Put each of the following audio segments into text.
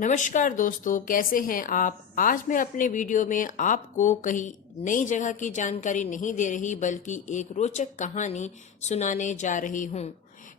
नमस्कार दोस्तों, कैसे हैं आप। आज मैं अपने वीडियो में आपको कहीं नई जगह की जानकारी नहीं दे रही बल्कि एक रोचक कहानी सुनाने जा रही हूं।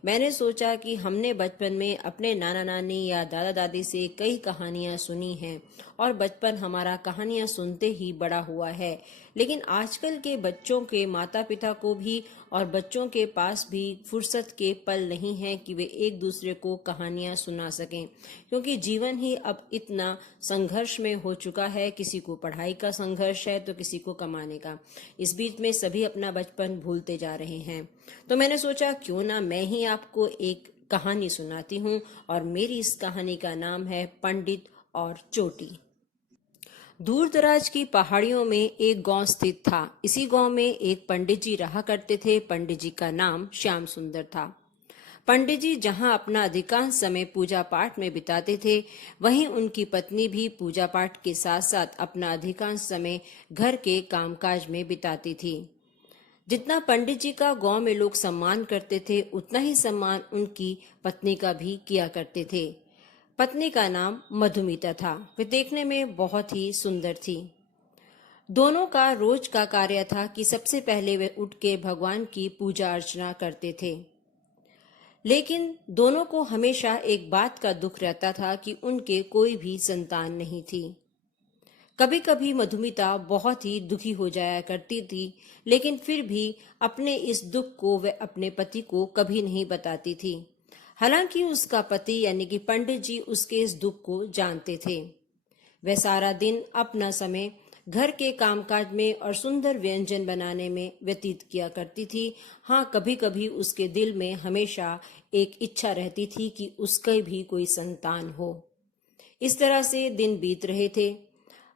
मैंने सोचा कि हमने बचपन में अपने नाना नानी या दादा दादी से कई कहानियां सुनी हैं और बचपन हमारा कहानियां सुनते ही बड़ा हुआ है। लेकिन आजकल के बच्चों के माता पिता को भी और बच्चों के पास भी फुर्सत के पल नहीं है कि वे एक दूसरे को कहानियां सुना सकें, क्योंकि जीवन ही अब इतना संघर्ष में हो चुका है। किसी को पढ़ाई का संघर्ष है तो किसी को कमाने का। इस बीच में सभी अपना बचपन भूलते जा रहे हैं। तो मैंने सोचा क्यों ना मैं ही आपको एक कहानी सुनाती हूँ, और मेरी इस कहानी का नाम है पंडित और चोटी। दूर दराज की पहाड़ियों में एक गांव स्थित था। इसी गांव में एक पंडित जी रहा करते थे। पंडित जी का नाम श्याम सुंदर था। पंडित जी जहां अपना अधिकांश समय पूजा पाठ में बिताते थे, वहीं उनकी पत्नी भी पूजा पाठ के साथ साथ अपना अधिकांश समय घर के कामकाज में बिताती थी। जितना पंडित जी का गांव में लोग सम्मान करते थे, उतना ही सम्मान उनकी पत्नी का भी किया करते थे। पत्नी का नाम मधुमिता था। वे देखने में बहुत ही सुंदर थी। दोनों का रोज का कार्य था कि सबसे पहले वे उठ के भगवान की पूजा अर्चना करते थे। लेकिन दोनों को हमेशा एक बात का दुख रहता था कि उनके कोई भी संतान नहीं थी। कभी कभी मधुमिता बहुत ही दुखी हो जाया करती थी, लेकिन फिर भी अपने इस दुख को वह अपने पति को कभी नहीं बताती थी। हालांकि उसका पति यानी कि पंडित जी उसके इस दुख को जानते थे। वह सारा दिन अपना समय घर के कामकाज में और सुंदर व्यंजन बनाने में व्यतीत किया करती थी। हाँ, कभी कभी उसके दिल में हमेशा एक इच्छा रहती थी कि उसके भी कोई संतान हो। इस तरह से दिन बीत रहे थे।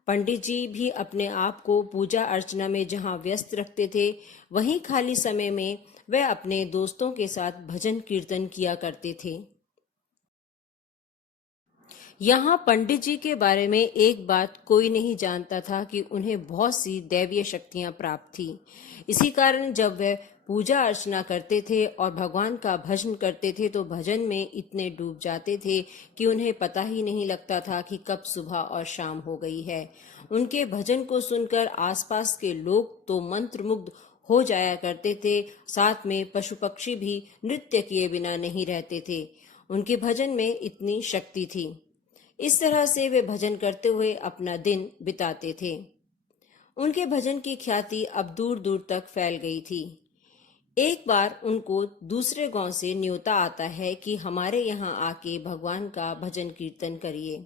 पंडित जी भी अपने आप को पूजा अर्चना में जहाँ व्यस्त रखते थे, वहीं खाली समय में वह अपने दोस्तों के साथ भजन कीर्तन किया करते थे। यहाँ पंडित जी के बारे में एक बात कोई नहीं जानता था कि उन्हें बहुत सी दैवीय शक्तियां प्राप्त थी। इसी कारण जब वह पूजा अर्चना करते थे और भगवान का भजन करते थे तो भजन में इतने डूब जाते थे कि उन्हें पता ही नहीं लगता था कि कब सुबह और शाम हो गई है। उनके भजन को सुनकर आसपास के लोग तो मंत्रमुग्ध हो जाया करते थे। साथ में पशु पक्षी भी नृत्य किए बिना नहीं रहते थे। उनके भजन में इतनी शक्ति थी। इस तरह से वे भजन करते हुए अपना दिन बिताते थे। उनके भजन की ख्याति अब दूर दूर तक फैल गई थी। एक बार उनको दूसरे गांव से न्योता आता है कि हमारे यहाँ आके भगवान का भजन कीर्तन करिए।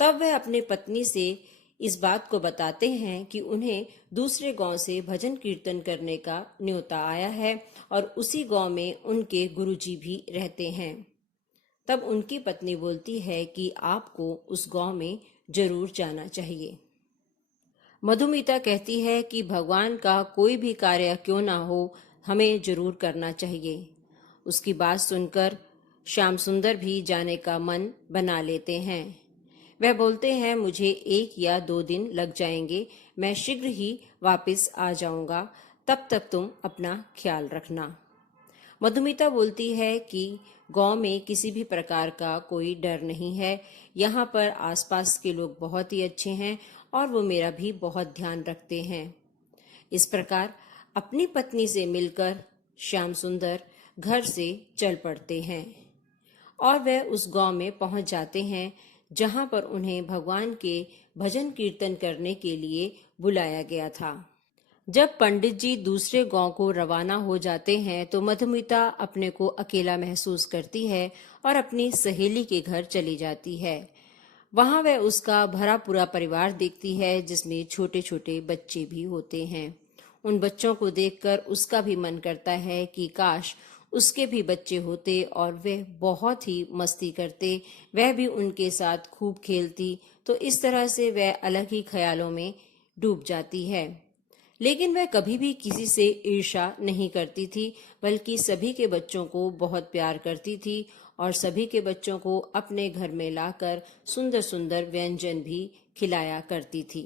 तब वह अपने पत्नी से इस बात को बताते हैं कि उन्हें दूसरे गांव से भजन कीर्तन करने का न्योता आया है और उसी गांव में उनके गुरुजी भी रहते हैं। तब उनकी पत्नी बोलती है कि आपको उस गांव में जरूर जाना चाहिए। मधुमिता कहती है कि भगवान का कोई भी कार्य क्यों ना हो, हमें जरूर करना चाहिए। उसकी बात सुनकर श्याम सुंदर भी जाने का मन बना लेते हैं। वह बोलते हैं, मुझे 1 या 2 दिन लग जाएंगे, मैं शीघ्र ही वापस आ जाऊंगा, तब तक तुम अपना ख्याल रखना। मधुमिता बोलती है कि गांव में किसी भी प्रकार का कोई डर नहीं है। यहाँ पर आसपास के लोग बहुत ही अच्छे हैं और वो मेरा भी बहुत ध्यान रखते हैं। इस प्रकार अपनी पत्नी से मिलकर श्याम सुंदर घर से चल पड़ते हैं और वह उस गांव में पहुंच जाते हैं जहां पर उन्हें भगवान के भजन कीर्तन करने के लिए बुलाया गया था। जब पंडित जी दूसरे गांव को रवाना हो जाते हैं तो मधुमिता अपने को अकेला महसूस करती है और अपनी सहेली के घर चली जाती है। वहां वह उसका भरा पूरा परिवार देखती है, जिसमें छोटे छोटे बच्चे भी होते हैं। उन बच्चों को देखकर उसका भी मन करता है कि काश उसके भी बच्चे होते और वे बहुत ही मस्ती करते, वह भी उनके साथ खूब खेलती। तो इस तरह से वह अलग ही ख्यालों में डूब जाती है। लेकिन वह कभी भी किसी से ईर्ष्या नहीं करती थी, बल्कि सभी के बच्चों को बहुत प्यार करती थी और सभी के बच्चों को अपने घर में लाकर सुंदर सुंदर व्यंजन भी खिलाया करती थी।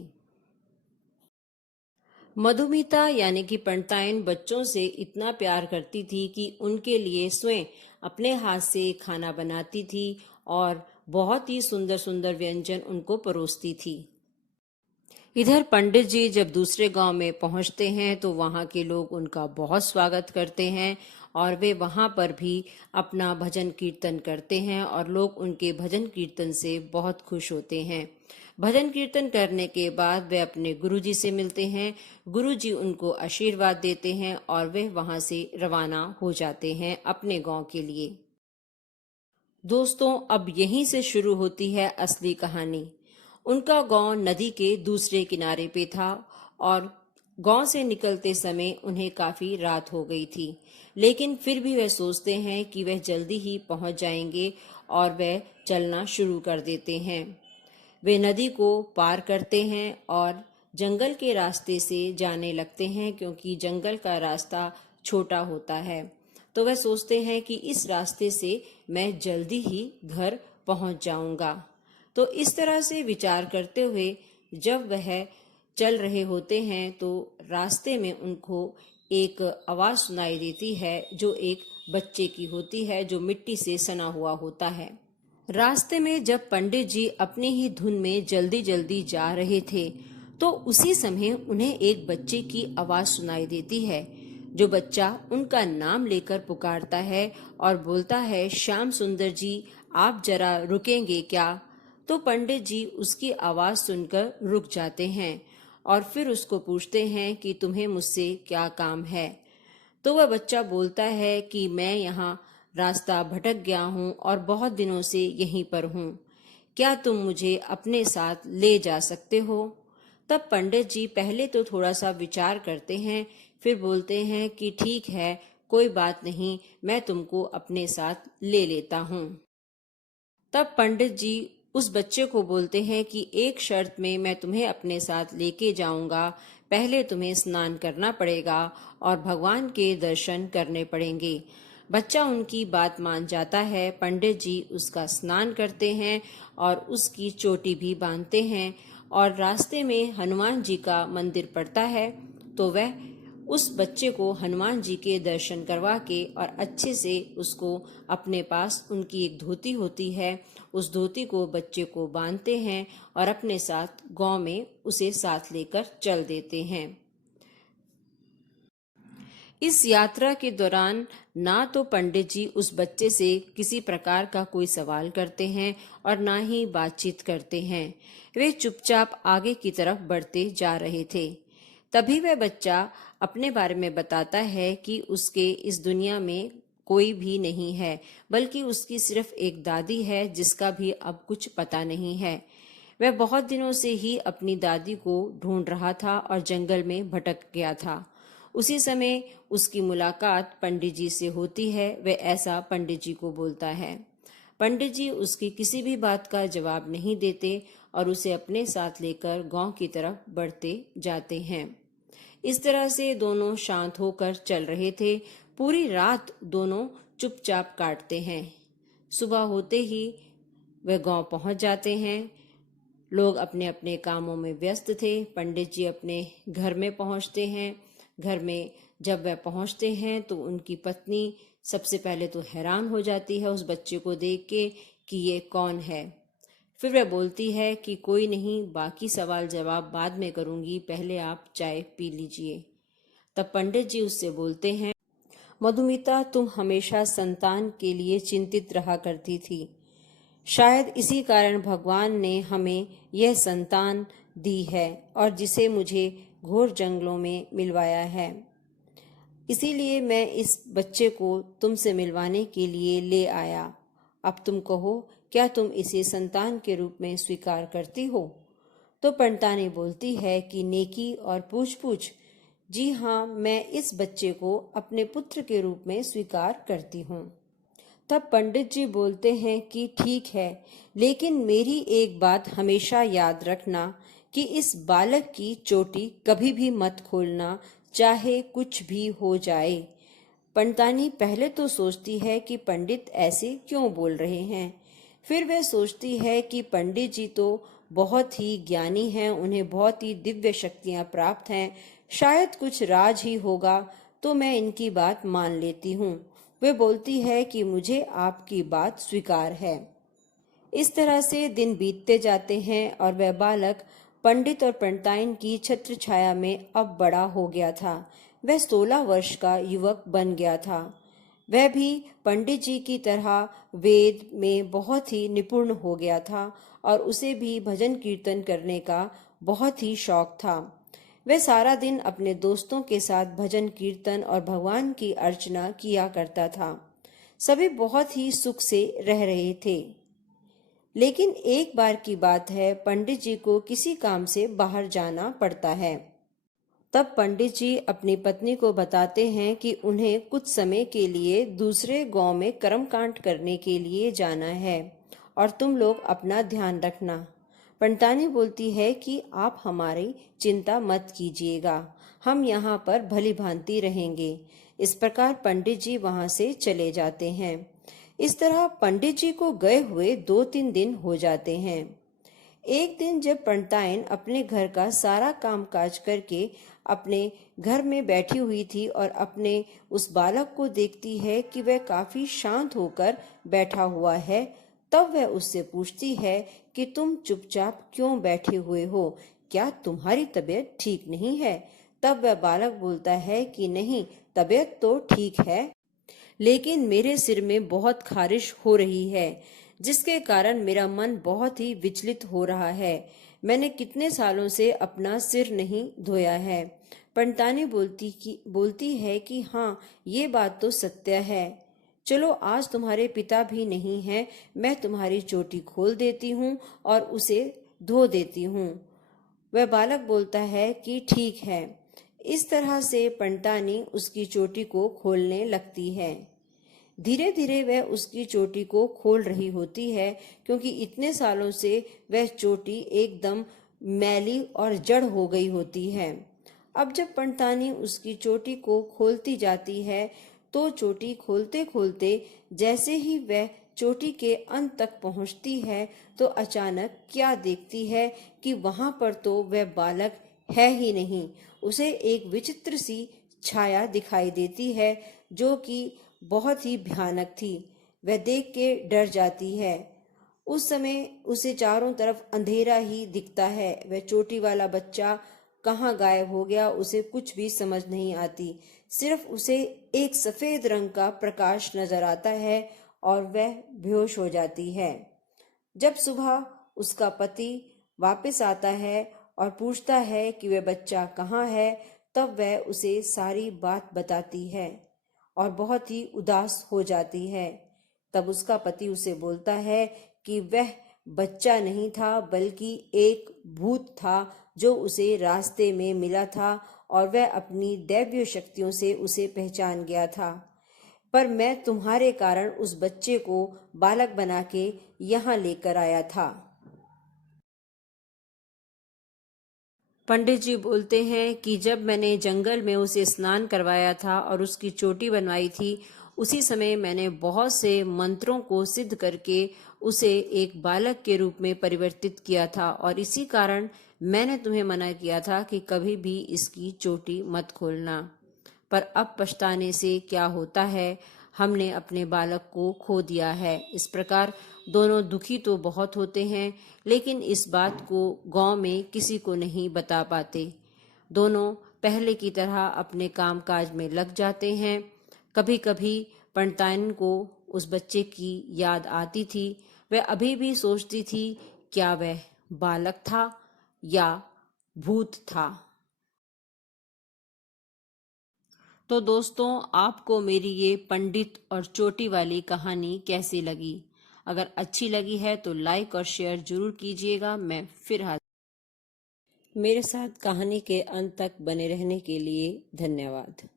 मधुमिता यानी कि पंडिताइन बच्चों से इतना प्यार करती थी कि उनके लिए स्वयं अपने हाथ से खाना बनाती थी और बहुत ही सुंदर सुंदर व्यंजन उनको परोसती थी। इधर पंडित जी जब दूसरे गांव में पहुंचते हैं तो वहां के लोग उनका बहुत स्वागत करते हैं और वे वहां पर भी अपना भजन कीर्तन करते हैं और लोग उनके भजन कीर्तन से बहुत खुश होते हैं। भजन कीर्तन करने के बाद वे अपने गुरुजी से मिलते हैं। गुरुजी उनको आशीर्वाद देते हैं और वे वहां से रवाना हो जाते हैं अपने गांव के लिए। दोस्तों, अब यहीं से शुरू होती है असली कहानी। उनका गांव नदी के दूसरे किनारे पे था और गांव से निकलते समय उन्हें काफी रात हो गई थी, लेकिन फिर भी वह सोचते हैं कि वह जल्दी ही पहुंच जाएंगे और वह चलना शुरू कर देते हैं। वे नदी को पार करते हैं और जंगल के रास्ते से जाने लगते हैं, क्योंकि जंगल का रास्ता छोटा होता है। तो वह सोचते हैं कि इस रास्ते से मैं जल्दी ही घर पहुंच जाऊंगा। तो इस तरह से विचार करते हुए जब वह चल रहे होते हैं तो रास्ते में उनको एक आवाज सुनाई देती है, जो एक बच्चे की होती है, जो मिट्टी से सना हुआ होता है। रास्ते में जब पंडित जी अपनी ही धुन में जल्दी जल्दी जा रहे थे तो उसी समय उन्हें एक बच्चे की आवाज सुनाई देती है, जो बच्चा उनका नाम लेकर पुकारता है और बोलता है, श्याम सुंदर जी, आप जरा रुकेंगे क्या? तो पंडित जी उसकी आवाज सुनकर रुक जाते हैं और फिर उसको पूछते हैं कि तुम्हें मुझसे क्या काम है? तो वह बच्चा बोलता है कि मैं यहाँ रास्ता भटक गया हूँ और बहुत दिनों से यहीं पर हूँ। क्या तुम मुझे अपने साथ ले जा सकते हो? तब पंडित जी पहले तो थोड़ा सा विचार करते हैं, फिर बोलते हैं कि ठीक है, कोई बात नहीं, मैं तुमको अपने साथ ले लेता हूँ। तब पंडित जी उस बच्चे को बोलते हैं कि एक शर्त में मैं तुम्हें अपने साथ लेके जाऊंगा। पहले तुम्हें स्नान करना पड़ेगा और भगवान के दर्शन करने पड़ेंगे। बच्चा उनकी बात मान जाता है। पंडित जी उसका स्नान करते हैं और उसकी चोटी भी बांधते हैं और रास्ते में हनुमान जी का मंदिर पड़ता है, तो वह उस बच्चे को हनुमान जी के दर्शन करवा के और अच्छे से उसको अपने पास, उनकी एक धोती होती है, उस धोती को बच्चे को बांधते हैं और अपने साथ गांव में उसे साथ लेकर चल देते हैं। इस यात्रा के दौरान ना तो पंडित जी उस बच्चे से किसी प्रकार का कोई सवाल करते हैं और ना ही बातचीत करते हैं। वे चुपचाप आगे की तरफ बढ़ते जा रहे थे। तभी वह बच्चा अपने बारे में बताता है कि उसके इस दुनिया में कोई भी नहीं है, बल्कि उसकी सिर्फ एक दादी है जिसका भी अब कुछ पता नहीं है। वह बहुत दिनों से ही अपनी दादी को ढूंढ रहा था और जंगल में भटक गया था। उसी समय उसकी मुलाकात पंडित जी से होती है। वह ऐसा पंडित जी को बोलता है। पंडित जी उसकी किसी भी बात का जवाब नहीं देते और उसे अपने साथ लेकर गांव की तरफ बढ़ते जाते हैं। इस तरह से दोनों शांत होकर चल रहे थे। पूरी रात दोनों चुपचाप काटते हैं। सुबह होते ही वे गांव पहुंच जाते हैं। लोग अपने अपने कामों में व्यस्त थे। पंडित जी अपने घर में पहुंचते हैं। घर में जब वह पहुंचते हैं तो उनकी पत्नी सबसे पहले तो हैरान हो जाती है उस बच्चे को देख के कि ये कौन है। फिर वह बोलती है कि कोई नहीं, बाकी सवाल जवाब बाद में करूंगी, पहले आप चाय पी लीजिए। तब पंडित जी उससे बोलते हैं, मधुमिता, तुम हमेशा संतान के लिए चिंतित रहा करती थी। शायद इसी कारण भगवान ने हमें यह संतान दी है और जिसे मुझे घोर जंगलों में मिलवाया है। इसीलिए मैं इस बच्चे को तुमसे मिलवाने के लिए ले आया। अब तुम कहो, क्या तुम इसे संतान के रूप में स्वीकार करती हो? तो पंडितानी बोलती है कि नेकी और पूछ पूछ, जी हाँ, मैं इस बच्चे को अपने पुत्र के रूप में स्वीकार करती हूँ। तब पंडित जी बोलते हैं कि ठीक है, लेकिन मेरी एक बात हमेशा याद रखना कि इस बालक की चोटी कभी भी मत खोलना, चाहे कुछ भी हो जाए। पंडितानी पहले तो सोचती है कि पंडित ऐसे क्यों बोल रहे हैं। फिर वह सोचती है कि पंडित जी तो बहुत ही ज्ञानी हैं, उन्हें बहुत ही दिव्य शक्तियां प्राप्त हैं, शायद कुछ राज ही होगा, तो मैं इनकी बात मान लेती हूँ। वे बोलती है कि मुझे आपकी बात स्वीकार है। इस तरह से दिन बीतते जाते हैं और वह बालक पंडित और पंडिताइन की छत्र छाया में अब बड़ा हो गया था। वह 16 वर्ष का युवक बन गया था। वह भी पंडित जी की तरह वेद में बहुत ही निपुण हो गया था और उसे भी भजन कीर्तन करने का बहुत ही शौक था। वह सारा दिन अपने दोस्तों के साथ भजन कीर्तन और भगवान की अर्चना किया करता था। सभी बहुत ही सुख से रह रहे थे। लेकिन एक बार की बात है, पंडित जी को किसी काम से बाहर जाना पड़ता है। तब पंडित जी अपनी पत्नी को बताते हैं कि उन्हें कुछ समय के लिए दूसरे गांव में कर्मकांड करने के लिए जाना है और तुम लोग अपना ध्यान रखना। पंडितानी बोलती है कि आप हमारी चिंता मत कीजिएगा, हम यहाँ पर भली भांति रहेंगे। इस प्रकार पंडित जी वहां से चले जाते हैं। इस तरह पंडित जी को गए हुए 2-3 दिन हो जाते हैं। एक दिन जब पंडिताइन अपने घर का सारा काम काज करके अपने घर में बैठी हुई थी और अपने उस बालक को देखती है कि वह काफी शांत होकर बैठा हुआ है, तब वह उससे पूछती है कि तुम चुपचाप क्यों बैठे हुए हो, क्या तुम्हारी तबीयत ठीक नहीं है? तब वह बालक बोलता है कि नहीं, तबीयत तो ठीक है, लेकिन मेरे सिर में बहुत खारिश हो रही है, जिसके कारण मेरा मन बहुत ही विचलित हो रहा है। मैंने कितने सालों से अपना सिर नहीं धोया है। पंडितानी बोलती है कि हाँ, ये बात तो सत्य है। चलो, आज तुम्हारे पिता भी नहीं हैं, मैं तुम्हारी चोटी खोल देती हूँ और उसे धो देती हूँ। वह बालक बोलता है कि ठीक है। इस तरह से पंडितानी उसकी चोटी को खोलने लगती है। धीरे धीरे वह उसकी चोटी को खोल रही होती है, क्योंकि इतने सालों से वह चोटी एकदम मैली और जड़ हो गई होती है। अब जब पंडितानी उसकी चोटी को खोलती जाती है, तो चोटी खोलते खोलते जैसे ही वह चोटी के अंत तक पहुंचती है, तो अचानक क्या देखती है कि वहां पर तो वह बालक है ही नहीं। उसे एक विचित्र सी छाया दिखाई देती है, जो कि बहुत ही भयानक थी। वह देख के डर जाती है। उस समय उसे चारों तरफ अंधेरा ही दिखता है। वह चोटी वाला बच्चा कहाँ गायब हो गया, उसे कुछ भी समझ नहीं आती। सिर्फ उसे एक सफेद रंग का प्रकाश नजर आता है और वह बेहोश हो जाती है। जब सुबह उसका पति वापस आता है और पूछता है कि वह बच्चा कहाँ है, तब वह उसे सारी बात बताती है और बहुत ही उदास हो जाती है। तब उसका पति उसे बोलता है कि वह बच्चा नहीं था, बल्कि एक भूत था जो उसे रास्ते में मिला था और वह अपनी दैवीय शक्तियों से उसे पहचान गया था। पर मैं तुम्हारे कारण उस बच्चे को बालक बना के यहाँ लेकर आया था। पंडित जी बोलते हैं कि जब मैंने जंगल में उसे स्नान करवाया था और उसकी चोटी बनवाई थी, उसी समय मैंने बहुत से मंत्रों को सिद्ध करके उसे एक बालक के रूप में परिवर्तित किया था और इसी कारण मैंने तुम्हें मना किया था कि कभी भी इसकी चोटी मत खोलना। पर अब पछताने से क्या होता है, हमने अपने बालक को खो दिया है। इस प्रकार दोनों दुखी तो बहुत होते हैं, लेकिन इस बात को गांव में किसी को नहीं बता पाते। दोनों पहले की तरह अपने कामकाज में लग जाते हैं। कभी कभी पंडिताइन को उस बच्चे की याद आती थी। वह अभी भी सोचती थी, क्या वह बालक था या भूत था। तो दोस्तों, आपको मेरी ये पंडित और चोटी वाली कहानी कैसी लगी? अगर अच्छी लगी है तो लाइक और शेयर जरूर कीजिएगा। मैं फिर हाजिर। मेरे साथ कहानी के अंत तक बने रहने के लिए धन्यवाद।